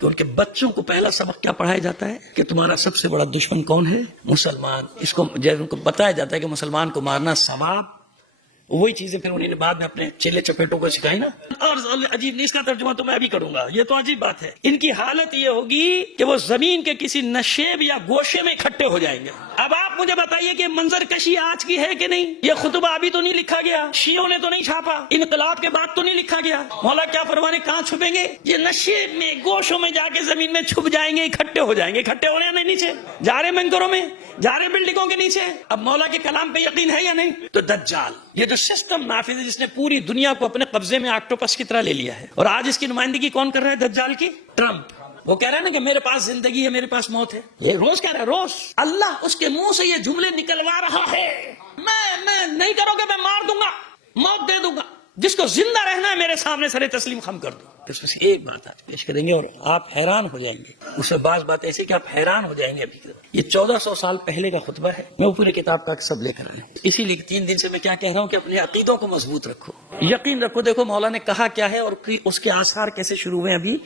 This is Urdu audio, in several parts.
کہ ان کے بچوں کو پہلا سبق کیا پڑھایا جاتا ہے کہ تمہارا سب سے بڑا دشمن کون ہے؟ مسلمان. اس کو جب ان کو بتایا جاتا ہے کہ مسلمان کو مارنا ثواب، وہی چیزیں پھر انہوں نے بعد میں اپنے چیلے چپیٹوں کو سکھائی نا. اور عجیب نہیں، اس کا ترجمہ تو میں ابھی کروں گا، یہ تو عجیب بات ہے. ان کی حالت یہ ہوگی کہ وہ زمین کے کسی نشیب یا گوشے میں اکٹھے ہو جائیں گے. اب آپ مجھے بتائیے کہ منظر کشی آج کی ہے کہ نہیں؟ یہ خطبہ ابھی تو نہیں لکھا گیا، شیعوں نے تو نہیں چھاپا، انقلاب کے بعد تو نہیں لکھا گیا. مولا کیا فرمانے کہاں چھپیں گے؟ یہ نشیب میں گوشوں میں جا کے زمین میں چھپ جائیں گے، اکٹھے ہو جائیں گے. اکٹھے ہونے نہیں نیچے جا رہے بنکروں میں، جا رہے بلڈنگوں کے نیچے. اب مولا کے کلام پہ یقین ہے یا نہیں؟ تو دجال یہ جو سسٹم نافذ ہے جس نے پوری دنیا کو اپنے قبضے میں آکٹوپس کی طرح لے لیا ہے، اور آج اس کی نمائندگی کون کر رہا ہے دجال کی؟ ٹرمپ. وہ کہہ رہا ہے نا کہ میرے پاس زندگی ہے، میرے پاس موت ہے. یہ روز کہہ رہا ہے، روز اللہ اس کے منہ سے یہ جملے نکلوا رہا ہے. میں نہیں کرو گے، میں مار دوں گا، موت دے دوں گا. جس کو زندہ رہنا ہے میرے سامنے سر تسلیم خم کر دو. اس میں سے ایک بات آج پیش کریں گے اور آپ حیران ہو جائیں گے. اس میں بعض بات ایسی کہ آپ حیران ہو جائیں گے. ابھی یہ 1400 سال پہلے کا خطبہ ہے، میں پوری کتاب کا سب لے کر آیا. اسی لیے 3 دن سے میں کیا کہہ رہا ہوں کہ اپنے عقیدوں کو مضبوط رکھو، یقین رکھو. دیکھو مولا نے کہا کیا ہے اور اس کے آثار کیسے شروع ہوئے ابھی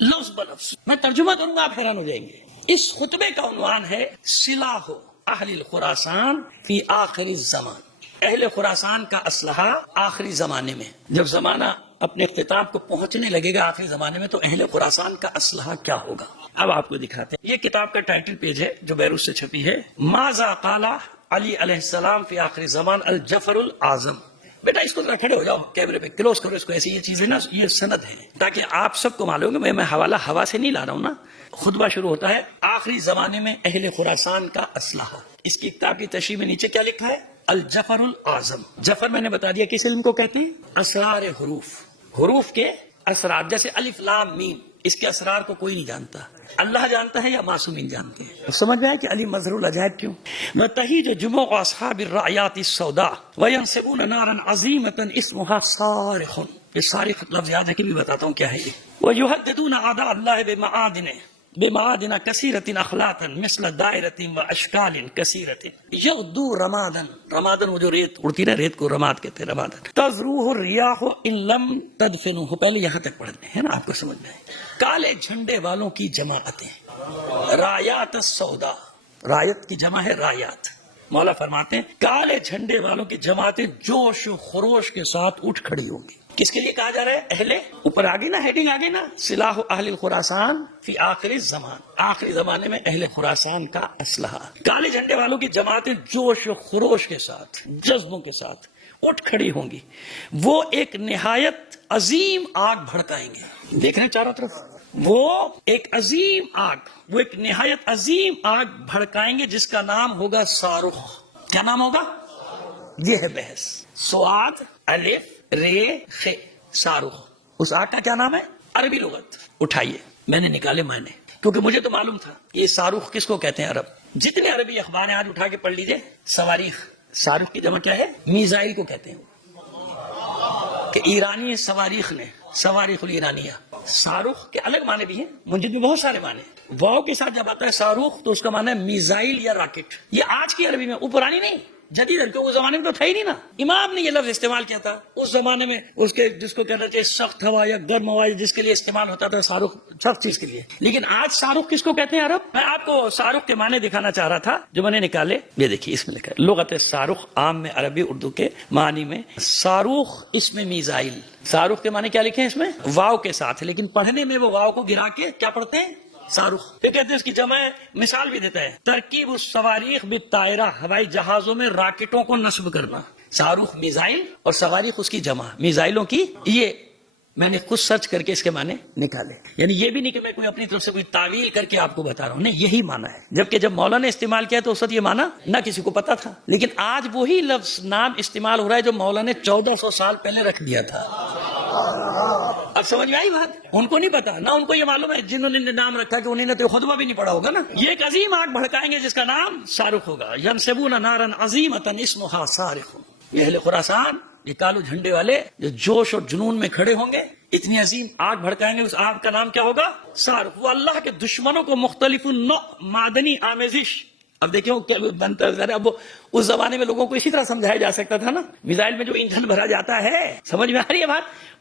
لفظ بلفظ. میں ترجمہ کروں گا، آپ حیران ہو جائیں گے. اس خطبے کا عنوان ہے سلاح اہل خراسان فی آخر الزمان. اہل خراسان کا اسلحہ آخری زمانے میں. جب زمانہ اپنے اختتام کو پہنچنے لگے گا آخری زمانے میں، تو اہل خراسان کا اسلحہ کیا ہوگا. اب آپ کو دکھاتے ہیں. یہ کتاب کا ٹائٹل پیج ہے جو بیروت سے چھپی ہے، ماذا قال علی علیہ السلام فی آخری زمان الجفر الاعظم. بیٹا اس کو ذرا کھڑے ہو جاؤ، کیمرے پہ کلوز کرو اس کو. ایسی یہ چیزیں نا، یہ سند ہے تاکہ آپ سب کو معلوم ہے. میں حوالہ ہوا سے نہیں لا رہا ہوں نا. خطبہ شروع ہوتا ہے آخری زمانے میں اہل خراسان کا اسلحہ. اس کی کتاب کی تشریح میں نیچے کیا لکھا ہے؟ الجفر الاعظم. جفر میں نے بتا دیا کس علم کو کہتے ہیں؟ اسرار حروف. حروف کے اسرار، جیسے الف لام میم، اس کے اسرار کو کوئی نہیں جانتا. اللہ جانتا ہے یا معصومین جانتے ہیں؟ سمجھ میں آیا کہ علی مظہر العجائب کیوں؟ وتہیج جموع اصحاب الرایات السوداء وینصبون نارا عظیمۃ اسمها صارخ. یہ صارخ لفظ یاد ہے کہ بھی بتاتا ہوں کیا ہے یہ. ویہددون اعداء اللہ بمعادن کثیرۃ اخلاقا مثل دائرۃ واشکال کثیرۃ یغدو رمادن. رمادن وہ جو ریت اڑتی نا، ریت کو رماد کہتے ہیں. رمادن تذروہ الریاح ان لم تدفنوہ. پہلے یہاں تک پڑھنے ہیں نا، آپ کو سمجھ میں آئے. کالے جھنڈے والوں کی جماعتیں، رایات السوداء. رایت کی جمع ہے رایات. مولا فرماتے ہیں کالے جھنڈے والوں کی جماعتیں جوش و خروش کے ساتھ اٹھ کھڑی ہوں گی. کس کے لیے کہا جا رہا ہے؟ اہل اوپر آگے نا، ہیڈنگ آگے نا، سلاح اہل خراسان فی آخر الزمان. آخری زمانے میں اہل خراسان کا اسلحہ. کالے جھنڈے والوں کی جماعتیں جوش و خروش کے ساتھ، جذبوں کے ساتھ اٹھ کھڑی ہوں گی. وہ ایک نہایت عظیم آگ بھڑکائیں گے. دیکھ رہے ہیں چاروں طرف، وہ ایک عظیم آگ، وہ ایک نہایت عظیم آگ بھڑکائیں گے جس کا نام ہوگا صاروخ. کیا نام ہوگا؟ یہ ہے بحث. سواد الف رے خ، صاروخ. اس آگ کا کیا نام ہے؟ عربی لغت. اٹھائیے، میں نے نکالے معنی، کیونکہ مجھے تو معلوم تھا یہ صاروخ کس کو کہتے ہیں. عرب جتنے عربی اخبار ہیں آج اٹھا کے پڑھ لیجئے. صواریخ، صاروخ کی جمع کیا ہے؟ میزائل کو کہتے ہیں. کہ ایرانی صواریخ نے، صواریخ الایرانیہ. صاروخ کے الگ معنی بھی ہیں، منجد میں بہت سارے معنی. واو کے ساتھ جب آتا ہے صاروخ تو اس کا معنی ہے میزائل یا راکٹ. یہ آج کی عربی میں، وہ پرانی نہیں، جدید ہے. اس زمانے میں تو تھا ہی نہیں نا. امام نے یہ لفظ استعمال کیا تھا اس زمانے میں، اس کے جس کو کہنا چاہیے سخت ہوا یا گرم ہوا، جس کے لیے استعمال ہوتا تھا صاروخ سخت چیز کے لیے. لیکن آج صاروخ کس کو کہتے ہیں عرب؟ میں آپ کو صاروخ کے معنی دکھانا چاہ رہا تھا جو میں نے نکالے. یہ دیکھیے اس میں لکھا ہے لغت صاروخ عام میں عربی اردو کے معنی میں صاروخ اس میں میزائل. صاروخ کے معنی کیا لکھے ہیں اس میں؟ واو کے ساتھ، لیکن پڑھنے میں وہ واو کو گرا کے کیا پڑھتے ہیں؟ صاروخ. پھر کہتے ہیں اس کی جمع ہے، مثال بھی دیتا ہے، ترکیب الصواریخ بالطائرہ، ہوائی جہازوں میں راکٹوں کو نصب کرنا. صاروخ میزائل اور صواریخ اس کی جمع میزائلوں کی. یہ میں نے خود سرچ کر کے اس کے معنی نکالے. یعنی یہ بھی نہیں کہ میں کوئی اپنی طرف سے کوئی تعویل کر کے آپ کو بتا رہا ہوں، نہیں، یہی معنی ہے. جبکہ جب مولا نے استعمال کیا تو اس وقت یہ معنی نہ کسی کو پتا تھا. لیکن آج وہی لفظ نام استعمال ہو رہا ہے جو مولا نے 1400 سال پہلے رکھ دیا تھا. اب سمجھ میں آئی بات؟ ان کو نہیں پتا، نہ ان کو یہ معلوم ہے جنہوں نے نام رکھا کہ انہوں نے تو خطبہ بھی نہیں پڑھا ہوگا نا. یہ ایک عظیم آگ بھڑکائیں گے جس کا نام صاروخ ہوگا. ینصبون نارا عظیمۃ اسمها صارخ. یہ اہل خراسان، یہ کالو جھنڈے والے جو جوش اور جنون میں کھڑے ہوں گے، اتنی عظیم آگ بھڑکائیں گے. اس آگ کا نام کیا ہوگا؟ صاروخ. وہ اللہ کے دشمنوں کو مختلف نوع معدنی آمیزش. اب دیکھیں وہ کیا بنتا ہے. اب اس زمانے میں لوگوں کو اسی طرح سمجھایا جا سکتا تھا نا. میزائل میں جو ایندھن بھرا جاتا ہے، سمجھ میں آ رہی ہے بات؟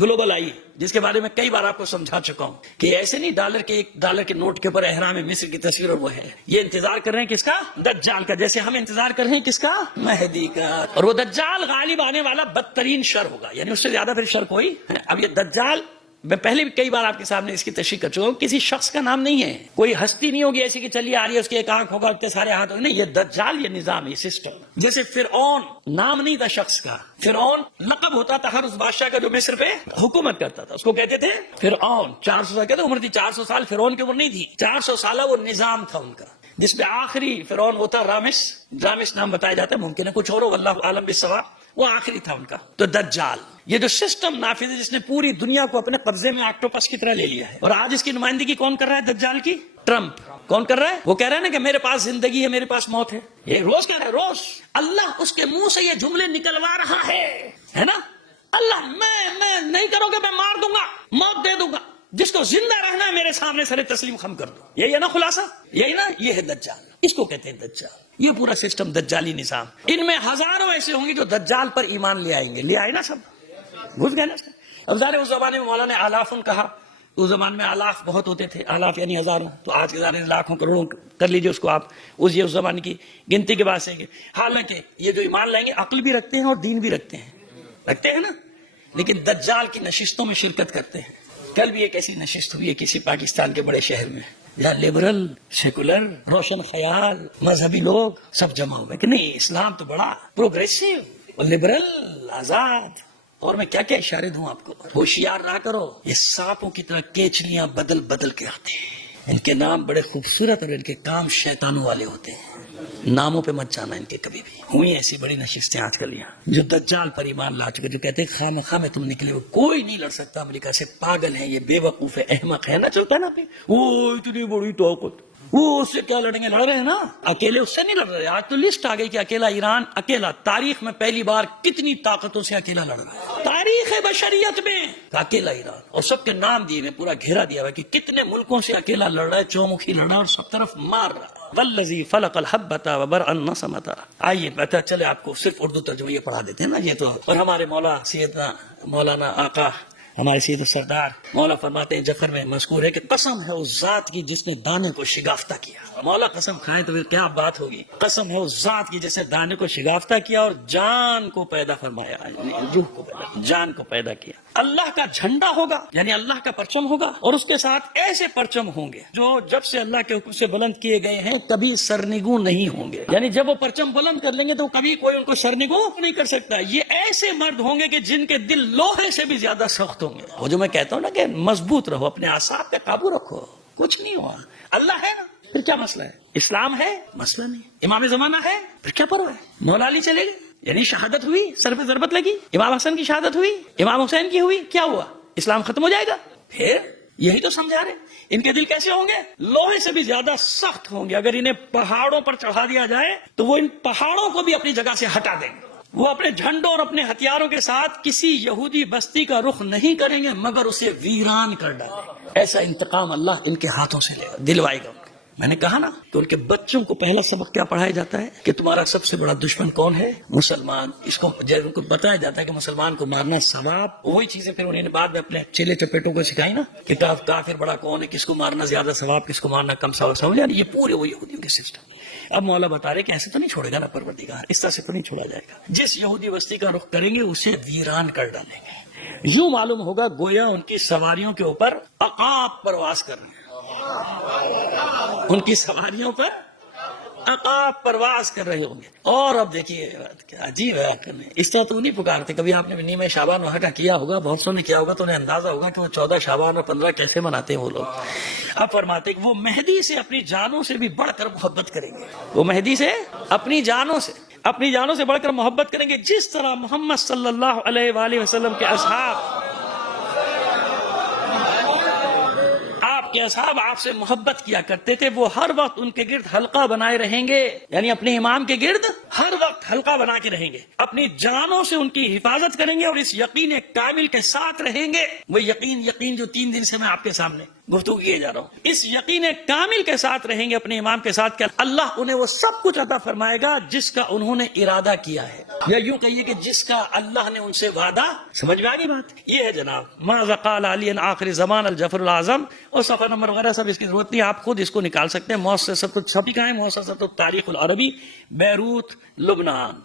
گلوبل آئی جس کے بارے میں کئی بار آپ کو سمجھا چکا ہوں کہ ایسے نہیں $1 کے نوٹ کے اوپر احرام مصر کی تصویر اور وہ ہے. یہ انتظار کر رہے ہیں کس کا؟ دجال کا. جیسے ہم انتظار کر رہے ہیں کس کا؟ مہدی کا. اور وہ دجال غالب آنے والا بدترین شر ہوگا, یعنی اس سے زیادہ پھر شر کوئی. اب یہ دجال میں پہلے بھی کئی بار آپ کے سامنے اس کی تشریح کر چکا ہوں. کسی شخص کا نام نہیں ہے, کوئی ہستی نہیں ہوگی ایسی کہ چلیے آ رہی ہے اس کے ایک آنکھ ہوگا اتنے سارے ہاتھ ہوگا. نہیں, یہ دجال یہ نظام, یہ سسٹم. جیسے فرعون نام نہیں تھا شخص کا, فرعون لقب ہوتا تھا ہر اس بادشاہ کا جو مصر پہ حکومت کرتا تھا, اس کو کہتے تھے فرعون. 400 سال کہتے عمر تھی, 400 سال فرعون کی عمر نہیں تھی, 400 سالہ وہ نظام تھا ان کا, جس میں آخری فرعون ہوتا رامس. رامس نام بتایا جاتا ہے, ممکن ہے کچھ اور ہو, واللہ عالم بالصواب. وہ آخری تھا ان کا. تو دجال یہ جو سسٹم نافذ ہے جس نے پوری دنیا کو اپنے قبضے میں آکٹوپس کی طرح لے لیا ہے, اور آج اس کی نمائندگی کون کر رہا ہے دجال کی؟ ٹرمپ. کون کر رہا ہے؟ وہ کہہ رہا ہے نا کہ میرے پاس زندگی ہے, میرے پاس موت ہے. یہ روز کہہ رہا ہے, روز اللہ اس کے منہ سے یہ جملے نکلوا رہا ہے نا. اللہ میں نہیں کرو گے, میں مار دوں گا, موت دے دوں گا. جس کو زندہ رہنا ہے میرے سامنے سر تسلیم خم کر دو. یہی ہے نا خلاصہ, یہی نا, یہ ہے دجال. اس کو کہتے ہیں دجال. یہ پورا سسٹم دجالی نظام. ان میں ہزاروں ایسے ہوں گے جو دجال پر ایمان لے آئیں گے. لے آئے نا سب, گھس گئے نا سب. اب ظاہر اس زمانے میں مولانا نے آلافن کہا, اس زمانے میں آلاف بہت ہوتے تھے, آلاف یعنی ہزاروں. تو آج کے زمانے میں لاکھوں کروڑوں کر لیجئے اس کو آپ, اس زمانے کی گنتی کے بعد سے. حالانکہ یہ جو ایمان لائیں گے عقل بھی رکھتے ہیں اور دین بھی رکھتے ہیں نا, لیکن دجال کی نشستوں میں شرکت کرتے ہیں. کل بھی ایک ایسی نشست ہوئی ہے کسی پاکستان کے بڑے شہر میں, جہاں لبرل, سیکولر, روشن خیال, مذہبی لوگ سب جمع ہوئے کہ نہیں اسلام تو بڑا پروگریسو اور لبرل, آزاد. اور میں کیا کیا اشارے دوں آپ کو, ہوشیار رہا کرو. یہ سانپوں کی طرح کیچڑیاں بدل بدل کے آتے ہیں. ان کے نام بڑے خوبصورت اور ان کے کام شیطانوں والے ہوتے ہیں. ناموں پہ مت جانا ان کے کبھی بھی. ہوئی ایسی بڑی نشستیں آج کل یہاں جو دجال پر ایمان لا چکے, جو کہتے ہیں خام خواہ میں تم نکلے ہو, کوئی نہیں لڑ سکتا امریکہ سے. پاگل ہے یہ, بے وقوف ہے, احمق ہے نا. چلتا ہے نا وہ اتنی بڑی طاقت, وہ اس سے کیا لڑیں گے؟ لڑ رہے ہیں نا اکیلے, اس سے نہیں لڑ رہے. آج تو لسٹ آ گئی کہ اکیلا ایران, اکیلا تاریخ میں پہلی بار کتنی طاقتوں سے اکیلا لڑ رہا ہے. تاریخ ہے بشریت میں اکیلا ایران, اور سب کے نام دیے ہوئے, پورا گھیرا دیا ہوا کہ کتنے ملکوں سے اکیلا لڑ رہا ہے, چومکھی لڑ رہا ہے اور سب طرف مار رہا ہے. والذی فلق الحبۃ وبرأ النسمۃ. آئیے پتہ چلے آپ کو, صرف اردو ترجمہ یہ پڑھا دیتے ہیں نا یہ تو. اور ہمارے مولانا آقا ہمارے سید سردار مولا فرماتے ہیں, جفر میں مذکور ہے کہ قسم ہے اس ذات کی جس نے دانے کو شگافتہ کیا. مولا قسم کھائیں تو پھر کیا بات ہوگی. قسم ہے اس ذات کی جس نے دانے کو شگافتہ کیا اور جان کو پیدا فرمایا, روح کو پیدا, جان کو پیدا کیا. اللہ کا جھنڈا ہوگا, یعنی اللہ کا پرچم ہوگا, اور اس کے ساتھ ایسے پرچم ہوں گے جو جب سے اللہ کے حکم سے بلند کیے گئے ہیں کبھی سرنگوں نہیں ہوں گے. یعنی جب وہ پرچم بلند کر لیں گے تو کبھی کوئی ان کو سرنگوں نہیں کر سکتا. یہ ایسے مرد ہوں گے کہ جن کے دل لوہے سے بھی زیادہ سخت ہوں گے. وہ جو میں کہتا ہوں نا کہ مضبوط رہو, اپنے اعصاب پہ قابو رکھو, کچھ نہیں ہوا. اللہ ہے نا, پھر کیا مسئلہ ہے. اسلام ہے, مسئلہ نہیں. امام زمانہ ہے, پھر کیا پرواہ ہے. مولا علی چلے گئے, یعنی شہادت ہوئی, سر پہ ضربت لگی. امام حسن کی شہادت ہوئی, امام حسین کی ہوئی, کیا ہوا؟ اسلام ختم ہو جائے گا. پھر یہی تو سمجھا رہے. ان کے دل کیسے ہوں گے؟ لوہے سے بھی زیادہ سخت ہوں گے. اگر انہیں پہاڑوں پر چڑھا دیا جائے تو وہ ان پہاڑوں کو بھی اپنی جگہ سے ہٹا دیں گے. وہ اپنے جھنڈوں اور اپنے ہتھیاروں کے ساتھ کسی یہودی بستی کا رخ نہیں کریں گے مگر اسے ویران کر ڈالیں. ایسا انتقام اللہ ان کے ہاتھوں سے لے گا, دلوائے گا. میں نے کہا نا کہ ان کے بچوں کو پہلا سبق کیا پڑھایا جاتا ہے کہ تمہارا سب سے بڑا دشمن کون ہے؟ مسلمان. اس کو ان کو بتایا جاتا ہے کہ مسلمان کو مارنا ثواب. وہی چیزیں پھر انہوں نے بعد میں اپنے چیلے چپیٹوں کو سکھائی نا کہ کافر بڑا کون ہے, کس کو مارنا زیادہ ثواب, کس کو مارنا کم ثواب. یعنی یہ پورے وہ یہودیوں کے سسٹم. اب مولا بتا رہے کہ ایسے تو نہیں چھوڑے گا نا پروردگار, اس طرح سے تو نہیں چھوڑا جائے گا. جس یہودی بستی کا رخ کریں گے اسے ویران کر ڈالیں گے. یوں معلوم ہوگا گویا ان کی سواریوں کے اوپر عقاب پرواز کر رہے ہیں, ان کی سواریوں پر عقاب پرواز کر رہے ہوں گے. اور اب دیکھیے کیا عجیب ہے, اس طرح تو نہیں پکارتے. کبھی آپ نے نیمہ شعبان وہاں کا کیا ہوگا, بہت سو نے کیا ہوگا, تو انہیں اندازہ ہوگا کہ وہ 14 شعبان اور 15 کیسے مناتے ہیں وہ لوگ. اب فرماتے کہ وہ مہدی سے اپنی جانوں سے بھی بڑھ کر محبت کریں گے. وہ مہدی سے اپنی جانوں سے بڑھ کر محبت کریں گے, جس طرح محمد صلی اللہ علیہ وآلہ وسلم کے اصحاب آپ سے محبت کیا کرتے تھے. وہ ہر وقت ان کے گرد حلقہ بنائے رہیں گے, یعنی اپنے امام کے گرد ہر وقت حلقہ بنا کے رہیں گے. اپنی جانوں سے ان کی حفاظت کریں گے اور اس یقین کامل کے ساتھ رہیں گے. وہ یقین جو 3 دن سے میں آپ کے سامنے گفتگو کیے جا رہا ہوں. اس یقین کامل کے ساتھ رہیں گے اپنے امام کے ساتھ کہ اللہ انہیں وہ سب کچھ عطا فرمائے گا جس کا انہوں نے ارادہ کیا ہے, یا یوں کہیے کہ جس کا اللہ نے ان سے وعدہ. سمجھ میں آ گئی بات؟ یہ ہے جناب ماذا قال علی آخر زمان الجفر العظم, اور صفحہ نمبر وغیرہ سب اس کی ضرورت نہیں, آپ خود اس کو نکال سکتے ہیں. مؤسسۃ چھپی کہاں ہے؟ مؤسسۃ التاریخ العربی, بیروت, لبنان.